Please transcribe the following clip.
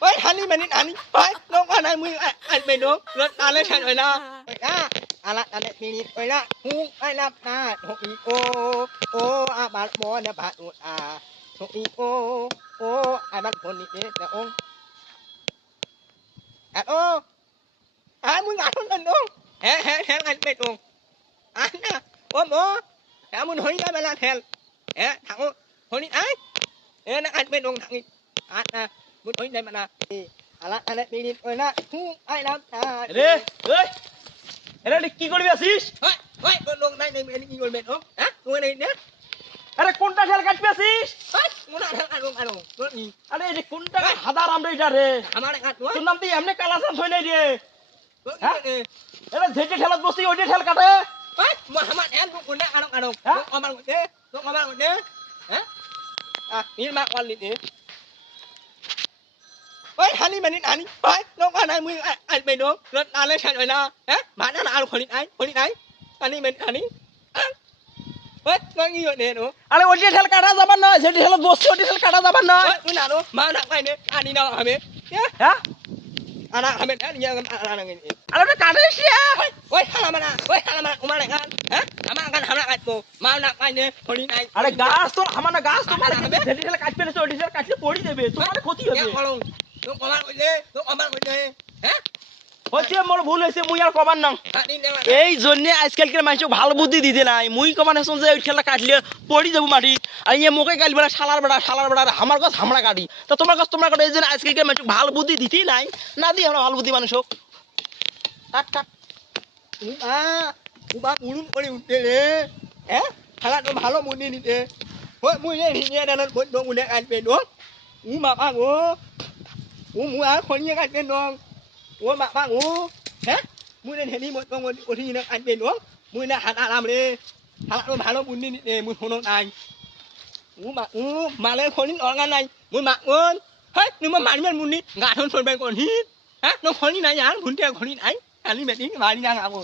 ôi hắn đi mình đi hắn đi ôi nó qua đây mình ăn bên đó nó ăn lên thành rồi na à là ăn lên mình rồi na hu ai làm na ô à bạn bò nè bạn à ô ai bạnคนนี้nè ông à ô àมึงănคนông hẹ ăn bên ông ăn na ôm ô hẹมึงhồi đây mà là hẹ thằng hồiนี้ai nó ăn bên ông thằng ăn naมึงhồi đây mà là ăn lên mình rồi na hu ai làm na রে ওই এটা কি করবি আসিস ôi luôn đây này mình ngồi bên ốm hả ngồi này nhé আরে কোনটা ঠেল কাটবি আসিস ngồi nào ăn luôn ngồi gì আরে এই যে কোনটা হাদার আমরা এটা রে আমার này ăn luôn তোর নাম তুই এমনি কালাসান থই নাই রে hả এটা যেটা ঠেলাত বসি ওইটা ঠেল কাটে mà hả ăn luôn ngồi này ăn luôn ông ăn ngồi thế ông ăn ngồi thế hả à đi mà ăn liền đi ôi hắn đi mình đi ăn đi ôi nó qua đây mình ăn bên đó nó ăn lên thành rồi na hả bạn nó ănคนนี้ăn đi mình ăn đi ôi nó như vậy nè nó আরে ওইটা ঠেল কাটা যাবার নয় যেটা ঠেলাত বসি ওইটা ঠেল কাটা যাবার নয় ôi nào nó mà nặng này nè ăn đi nào hả mẹ হ্যাঁ ăn hả mẹ ăn như ăn này আরে ওটা কাটিস না ôi halamana umana kan ha amana kan hamna kaitbo mauna kaine holi nai আরে গাছ তো আমানা গাছ তো মানে যেটা ঠেল কাটবে না ওইটা ঠেল কাটলে পড়ি যাবে তোমার ক্ষতি হবে kolong tu koman koi tu koman koi ha হচ্ছে মোর ভুল হইছে মুই আর কবার না ni nang এই জন্য আজকালকার মানুষ ভালো বুদ্ধি দিতে নাই মুই কমান শুন যে ওই খেলা কাটলে পড়ি যাব মাটি আর ইয়ে মুখে গাইল বেড়া শালার বেড়া আমার কাছে হামড়া কাটি তা তোমার কাছে তোমরা কাটো এই জন্য আজকালকার মানুষ ভালো বুদ্ধি দিতেই নাই না দিয়ে আমরা ভালো বুদ্ধি মানুষ হোক কাট কাট uba ulun oli utele ha hala no bhalo muni ni de hoi mui ne ni ne dan bon dong ule an pe dong ma ba ngo mu a khon ni kan pe dong ma ba ngo ha mui ne ni mo dong o thi ni an pe dong mui na han alam le hala no bhalo muni ni de mui hono ai mà lên khon ni on ngan này mui ma ngon hei ni ma man men muni ga thon thon ben kon hi ha no khon ni na yang phun te khon ni ai ani me ni ma ni ngang a mo